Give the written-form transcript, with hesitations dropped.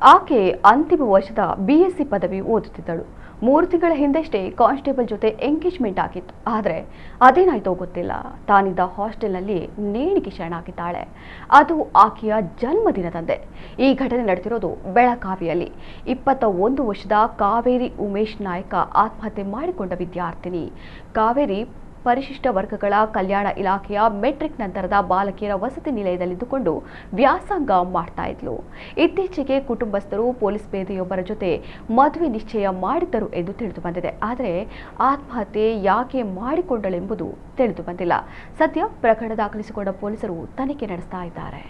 ಆಕೆ ಅಂತಿಮ ವರ್ಷದ BSc ಪದವಿ ಓದುತ್ತಿದ್ದಳು. 3 ತಿಂಗಳ ಹಿಂದಷ್ಟೇ ಕಾನ್ಸ್ಟೇಬಲ್ ಜೊತೆ ಎಂಗೇಜ್ಮೆಂಟ್ ಆಗಿತ್ತು. ಆದರೆ ಅದೇನಾಯ್ತೋ ಗೊತ್ತಿಲ್ಲ, ತಾನಿದ್ದ ಹಾಸ್ಟೆಲ್ನಲ್ಲಿ ನೇಣಿಗೆ ಶರಣಾಗಿದ್ದಾಳೆ. ಅದು ಆಕೆಯ ಜನ್ಮದಿನದಂದೇ. ಈ ಘಟನೆ ನಡೆದಿರೋದು ಬೆಳಗಾವಿಯಲ್ಲಿ. 21 ವರ್ಷದ ಕಾವೇರಿ ಉಮೇಶ್ ನಾಯಕ ಆತ್ಮಹತ್ಯೆ ಮಾಡಿಕೊಂಡ ವಿದ್ಯಾರ್ಥಿನಿ. ಕಾವೇರಿ ಪರಿಶಿಷ್ಟ ವರ್ಗಗಳ ಕಲ್ಯಾಣ ಇಲಾಖೆಯ ಮೆಟ್ರಿಕ್ ನಂತರದ ಬಾಲಕಿಯರ ವಸತಿ ನಿಲಯದಲ್ಲಿದ್ದುಕೊಂಡು ವ್ಯಾಸಂಗ ಮಾಡ್ತಾ ಇದ್ಲು. ಇತ್ತೀಚೆಗೆ ಕುಟುಂಬಸ್ಥರು ಪೊಲೀಸ್ ಪೇದೆಯೊಬ್ಬರ ಜೊತೆ ಮದುವೆ ನಿಶ್ಚಯ ಮಾಡಿದ್ದರು ಎಂದು ತಿಳಿದು ಬಂದಿದೆ. ಆದರೆ ಆತ್ಮಹತ್ಯೆ ಯಾಕೆ ಮಾಡಿಕೊಂಡಳೆಂಬುದು ತಿಳಿದು ಬಂದಿಲ್ಲ. ಸದ್ಯ ಪ್ರಕರಣ ದಾಖಲಿಸಿಕೊಂಡ ಪೊಲೀಸರು ತನಿಖೆ ನಡೆಸ್ತಾ ಇದ್ದಾರೆ.